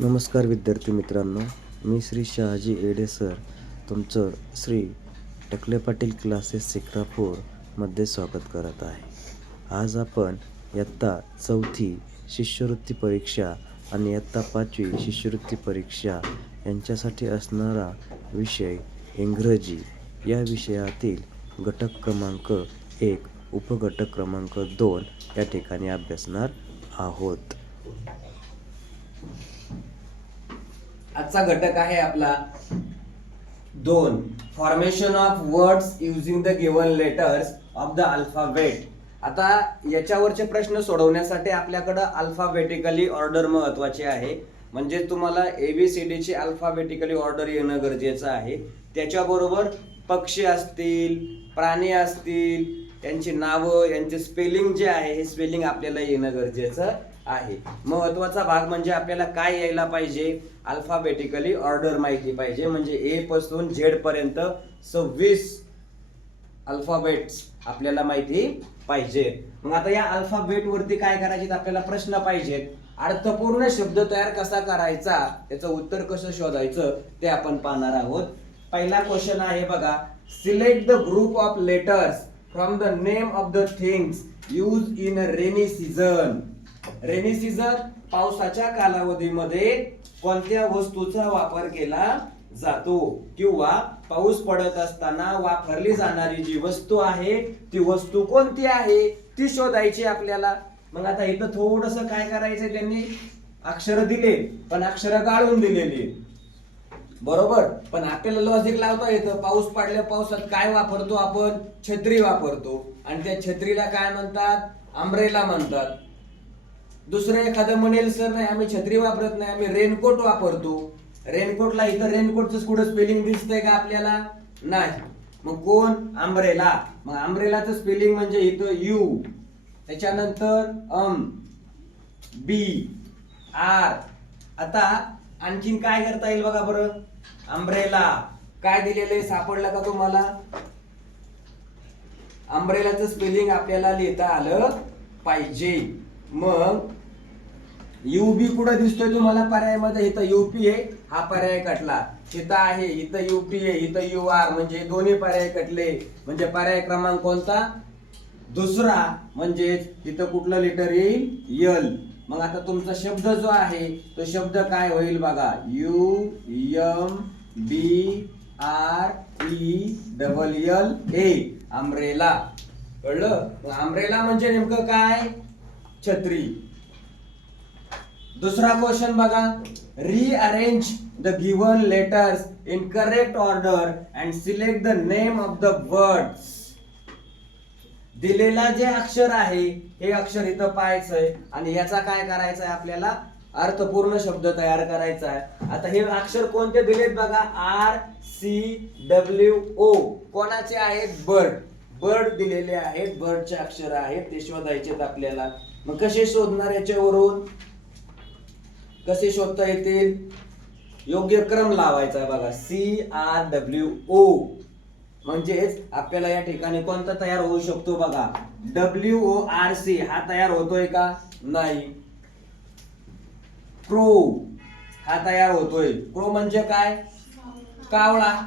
नमस्कार विद्यार्थी मित्रांनो मी श्री शहाजी एडे सर. तुमचं श्री टकले पाटील क्लासेस सिक्रापूरमध्ये स्वागत करत आहे. आज आपण इयत्ता चौथी शिष्यवृत्ती परीक्षा आणि इयत्ता पाचवी शिष्यवृत्ती परीक्षा यांच्यासाठी असणारा विषय इंग्रजी. या विषयातील घटक क्रमांक एक उपघटक क्रमांक दोन या ठिकाणी अभ्यासणार आहोत. आजचा घटक आहे आपला. दोन formation of words using the given letters of the alphabet आता याच्यावरचे प्रश्न सोडवण्यासाठी आपल्याकडं अल्फाबेटिकली ऑर्डर महत्वाची आहे. म्हणजे तुम्हाला ए बी सी डीची अल्फाबेटिकली ऑर्डर येणं गरजेचं आहे. त्याच्याबरोबर पक्षी असतील प्राणी असतील त्यांची नावं यांचे स्पेलिंग जे आहे हे स्पेलिंग आपल्याला येणं गरजेचं आहे. महत्त्वाचा भाग म्हणजे आपल्याला काय यायला पाहिजे? अल्फाबेटिकली ऑर्डर माहिती पाहिजे. म्हणजे ए पासून झेड पर्यंत सव्वीस अल्फाबेट्स आपल्याला माहिती पाहिजे. मग आता या अल्फाबेट वरती काय करायचे आपल्याला प्रश्न पाहिजेत. अर्थपूर्ण शब्द तयार कसा करायचा? त्याचं उत्तर कसं शोधायचं? ते आपण पाहणार आहोत. पहिला क्वेश्चन आहे बघा. Select the group of letters from the name of the things use in rainy season rainy season पावसाच्या कालावधीमध्ये कोणत्या वस्तूचा वापर केला जातो? किंवा पाऊस पडत असताना वापरली जाणारी जी वस्तू आहे ती वस्तू कोणती आहे? ती शोधायची आपल्याला. मग आता इथं थोडस काय करायचं त्यांनी? अक्षर दिले पण अक्षर गाळून दिलेली. बरोबर? पण आपल्याला लॉजिक लावता येतं. पाऊस पडल्या पावसात काय वापरतो आपण? छत्री वापरतो. आणि त्या छत्रीला काय म्हणतात? अम्ब्रेला म्हणतात. दुसरं एखादं म्हणेल सर नाही आम्ही छत्री वापरत नाही आम्ही रेनकोट वापरतो. रेनकोटला इथं रेनकोटचं कुठं स्पेलिंग दिसतंय का आपल्याला? नाही. मग कोण? आंब्रेला मग आंब्रेलाचं स्पेलिंग म्हणजे इथं यू. त्याच्यानंतर अम बी आर. आता आणखीन काय करता येईल बघा बरं? आंब्रेला काय दिलेलं आहे? सापडलं का तुम्हाला? आंब्रेलाचं स्पेलिंग आपल्याला लिहिता आलं पाहिजे. मग युबी कुठं दिसतोय तुम्हाला पर्यायामध्ये? इथं युपी आहे हा पर्याय कटला. इथं आहे इथं युपी आहे इथं यू आर म्हणजे दोन्ही पर्याय कटले. म्हणजे पर्याय क्रमांक कोणता? दुसरा म्हणजेच इथं कुठलं लेटर येईल? यल मग आता तुमचा शब्द जो आहे तो शब्द काय होईल बघा. U M B R E double L A umbrella कळलं? मग म्हणजे नेमकं काय? छत्री. दुसरा क्वेश्चन बघा. Rearrange the given letters in correct order and select the name of the words दिलेला जे अक्षर आहे हे अक्षर इथं पाहायचंय आणि याचा काय करायचं आहे आपल्याला? अर्थपूर्ण शब्द तयार करायचा आहे आता हे अक्षर कोणते दिलेत बघा? आर सी डब्ल्यू ओ कोणाचे आहेत? बर्ड बर्ड दिलेले आहेत. बर्डचे अक्षर आहेत. ते शोधायचे आपल्याला. मग कसे शोधणार याच्यावरून? कसे शोधता येतील? योग्य क्रम लावायचा आहे बघा. सी आर डब्ल्यू ओ म्हणजेच आपल्याला या ठिकाणी कोणता तयार होऊ शकतो बघा? डब्ल्यू ओ आर सी हा तयार होतोय का? नाही. क्रो हा तयार होतोय. क्रो म्हणजे काय? कावळा.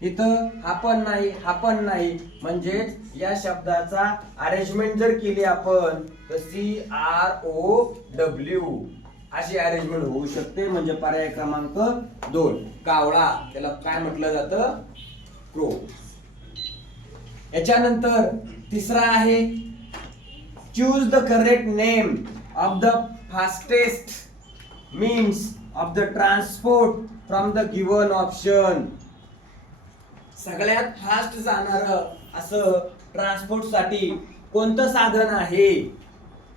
इथं आपण नाही आपण नाही म्हणजेच या शब्दाचा अरेंजमेंट जर केली आपण तर सी आर ओ डब्ल्यू अशी अरेंजमेंट होऊ शकते म्हणजे पर्याय क्रमांक दोन. कावळा त्याला काय म्हटलं जातं? क्रो याच्यानंतर तिसरा आहे choose the correct name of the fastest means of the transport from the given option सगळ्यात फास्ट जाणार असं ट्रान्सपोर्टसाठी कोणतं साधन आहे?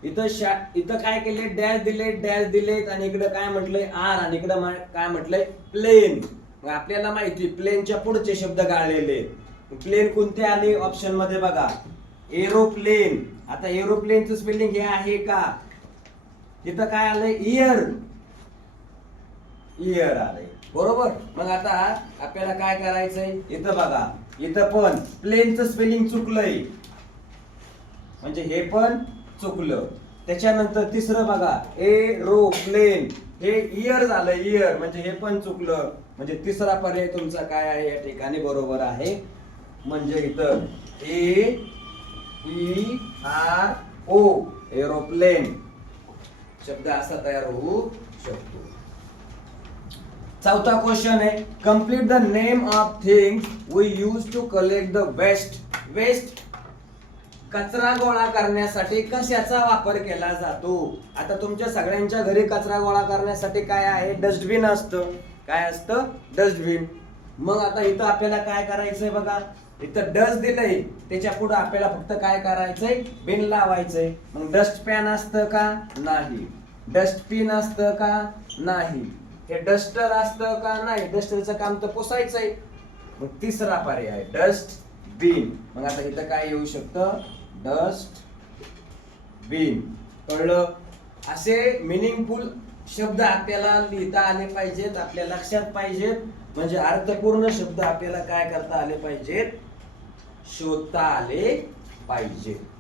इथं शा इथं काय केले डॅश दिले डॅश दिलेत आणि इकडे काय म्हटलंय? आर आणि इकडे काय म्हटलंय? प्लेन मग आपल्याला माहिती प्लेनच्या पुढचे शब्द गाळलेले प्लेन कोणते आले ऑप्शनमध्ये बघा. एरोप्लेन आता एरोप्लेनचं स्पेलिंग हे आहे का? इथं काय आलंय? इयर इयर आलंय. बरोबर? मग आता आपल्याला काय करायचंय? इथं बघा. इथं पण प्लेनचं स्पेलिंग चुकलंय. म्हणजे हे पण चुकलं. त्याच्यानंतर तिसरं बघा. ए रो प्लेन हे इयर झालं इयर म्हणजे हे पण चुकलं. म्हणजे तिसरा पर्याय तुमचा काय आहे? या ठिकाणी बरोबर आहे. म्हणजे इथं A E R O. Aeroplane शब्द असा तयार होऊ शकतो. चौथा क्वेश्चन आहे complete the name of things we use to collect the waste waste कचरा गोळा करण्यासाठी कशाचा वापर केला जातो? आता तुमच्या सगळ्यांच्या घरी कचरा गोळा करण्यासाठी काय आहे? डस्टबिन असतं. काय असतं? डस्टबिन मग आता इथं आपल्याला काय करायचंय बघा? इथं डस्ट दिलंय. त्याच्या पुढे आपल्याला फक्त काय करायचंय? बिन लावायचंय. मग डस्ट पॅन असतं का? नाही. डस्टबिन असतं का? नाही. हे डस्टर असतं का नाही डस्टरचं काम तर पुसायचंय. मग तिसरा पर्याय डस्ट बिन. मग आता इथं काय येऊ शकतं? Dust bin. कळलं? असे मिनिंगफुल शब्द आपल्याला लिहिता आले पाहिजेत आपल्या लक्षात पाहिजेत. म्हणजे अर्थपूर्ण शब्द आपल्याला काय करता आले पाहिजेत? शोधता आले पाहिजेत.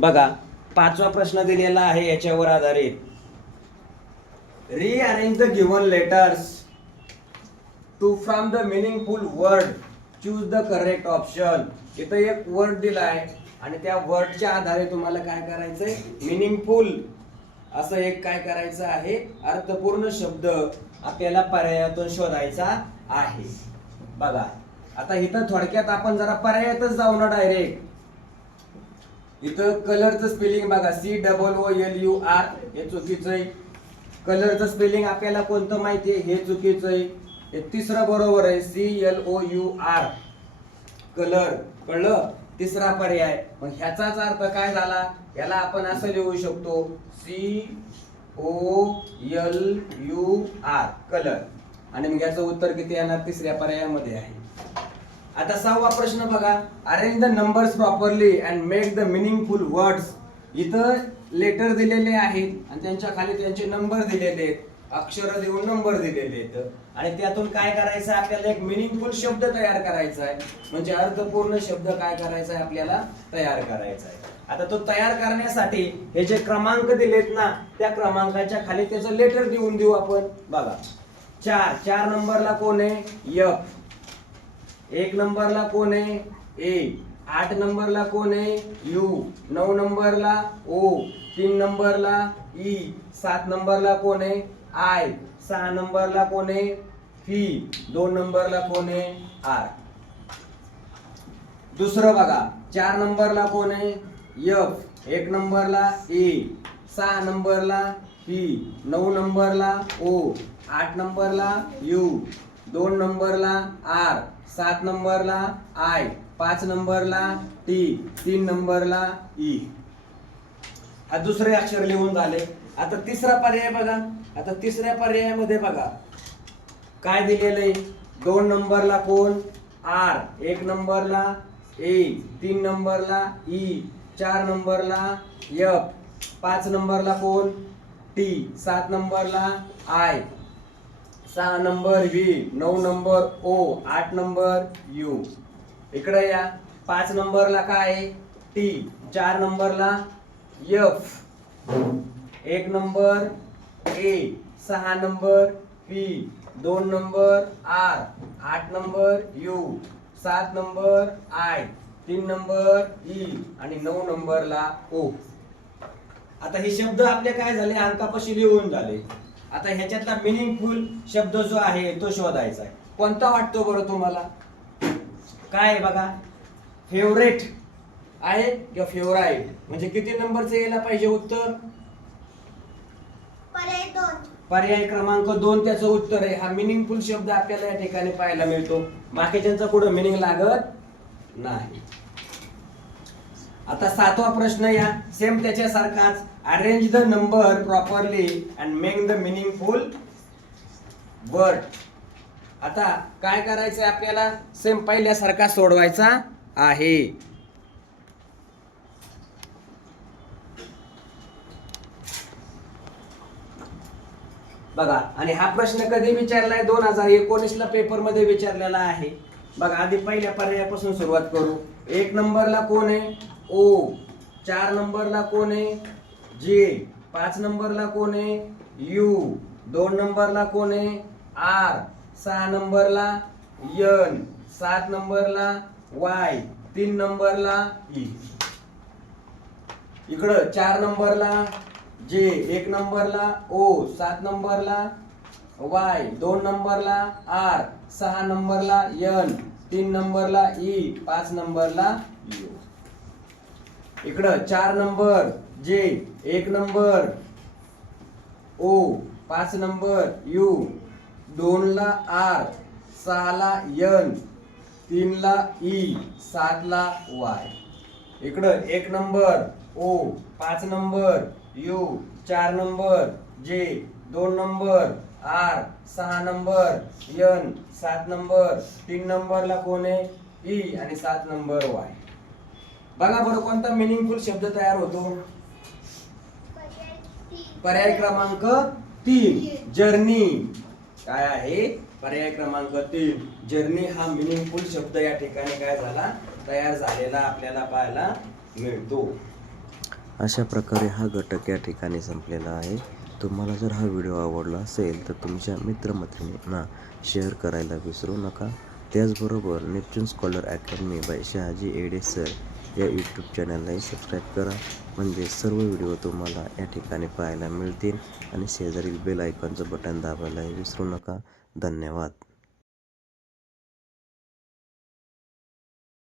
बघा पाचवा प्रश्न दिलेला आहे याच्यावर आधारित. Rearrange the given letters to from the meaningful word choose the correct option इथं एक वर्ड दिलाय आणि त्या वर्डच्या आधारे तुम्हाला काय करायचं आहे मिनिंगफुल असं एक काय करायचं आहे? अर्थपूर्ण शब्द आपल्याला पर्यायातून शोधायचा आहे. बघा आता इथं थोडक्यात आपण जरा पर्यायातच जाऊ ना डायरेक्ट इथं कलरचं स्पेलिंग बघा. C double O L U R हे चुकीचं आहे. कलरचं स्पेलिंग आपल्याला कोणतं माहिती आहे? हे चुकीचं आहे. हे तिसरं बरोबर आहे. C L O U R colour. कळलं? तिसरा पर्याय. मग ह्याचाच अर्थ काय झाला? याला आपण असं लिहू शकतो. C O L U R colour. आणि मग याचं उत्तर किती येणार? तिसऱ्या पर्यायामध्ये आहे. आता सहावा प्रश्न बघा. Arrange the numbers properly and make the meaningful words इथं लेटर दिलेले आहेत आणि त्यांच्या खाली त्यांचे नंबर दिलेले आहेत. अक्षर देऊन नंबर दिलेले आहेत. आणि त्यातून काय करायचं? आहे आपल्याला एक मिनिंगफुल शब्द तयार करायचा आहे. म्हणजे अर्थपूर्ण शब्द काय करायचा आहे? आपल्याला तयार करायचा आहे. आता तो तयार करण्यासाठी हे जे क्रमांक दिलेत ना त्या क्रमांकाच्या खाली त्याचं लेटर देऊन देऊ आपण. बघा. चार. चार नंबरला कोण आहे? यफ एक नंबरला कोण आहे? ए. आठ नंबरला कोण आहे? यू. नऊ नंबरला ओ. तीन नंबरला ई. सात नंबरला कोण आहे? आय. सहा नंबरला कोण आहे? फी दोन नंबरला कोण आहे? आर. दुसरं बघा. चार नंबरला कोण आहे? यफ एक नंबरला ए. सहा नंबरला पी. नऊ नंबरला ओ. आठ नंबरला यू. दोन नंबरला आर. सात नंबरला आय पाच नंबरला टी तीन नंबरला ई. हा दुसरे अक्षर लिहून झाले. आता तिसरा पर्याय बघा. आता तिसऱ्या पर्यायामध्ये बघा. काय दिलेलं आहे? दोन नंबरला कोण? आर. एक नंबरला ए तीन नंबरला ई चार नंबरला एफ. पाच नंबरला कोण? टी. सात नंबरला आय. सहा नंबर व्ही नऊ नंबर ओ आठ नंबर यू. इकडे या. पाच नंबरला काय? आहे टी. चार नंबरला एफ. एक नंबर ए सहा नंबर पी दोन नंबर आर आठ नंबर यू सात नंबर आय तीन नंबर ई आणि नऊ नंबरला ओ. आता हे शब्द आपले काय झाले? अंकापाशी लिहून झाले. आता ह्याच्यातला मिनिंगफुल शब्द जो आहे तो शोधायचा आहे. कोणता वाटतो बरं तुम्हाला? काय आहे बघा? फेवरेट आहे किंवा फेवराईट म्हणजे किती नंबरचं यायला पाहिजे उत्तर? पर्याय क्रमांक दोन त्याचं उत्तर आहे. हा मिनिंगफुल शब्द आपल्याला या ठिकाणी पाहायला मिळतो. बाकीच्यांचा कुठं मिनिंग लागत नाही. आता सातवा प्रश्न या. Same त्याच्यासारखाच. Arrange the number properly and make the meaningful word आता काय करायचं आपल्याला? सेम पहिल्यासारखा सोडवायचा आहे. बघा आणि हा प्रश्न कधी विचारलाय? दोन हजार एकोणीस ला पेपरमध्ये विचारलेला आहे. बघा आधी पहिल्या पर्यायापासून सुरुवात करू. एक नंबरला कोण आहे? ओ चार नंबरला कोण आहे? जे पाच नंबरला कोण आहे? यू दोन नंबरला कोण आहे? आर सहा नंबरला यन सात नंबरला वाय तीन नंबरला ई. इकडं चार नंबरला जे एक नंबरला ओ सात नंबरला वाय दोन नंबरला आर सहा नंबरला यन तीन नंबरला ई पाच नंबरला यू. इकडं चार नंबर जे एक नंबर ओ पाच नंबर यू दोनला आर सहाला यन तीनला ई सातला वाय. इकडं एक नंबर ओ पाच नंबर यू चार नंबर जे दोन नंबर आर सहा नंबर यन सात नंबर तीन नंबरला कोण आहे? ई आणि सात नंबर वाय. बघा बरं कोणता मिनिंगफुल शब्द तयार होतो? पर्याय क्रमांक तीन जर्नी काय आहे? पर्याय क्रमांक तीन जर्नी हा मिनिंगफुल शब्द या ठिकाणी काय झाला? तयार झालेला आपल्याला पाहायला मिळतो. अशा प्रकारे हा घटक या ठिकाणी संपलेला आहे. तुम्हाला जर हा व्हिडिओ आवडला असेल तर तुमच्या मित्रमैत्रिणींना शेअर करायला विसरू नका. त्याचबरोबर Neptune scholar academy by Shahaji Ede sir या यूट्यूब चॅनललाही सबस्क्राईब करा. म्हणजे सर्व व्हिडिओ तुम्हाला या ठिकाणी पाहायला मिळतील. आणि शेजारील बेल आयकॉनचं बटन दाबायलाही विसरू नका. धन्यवाद.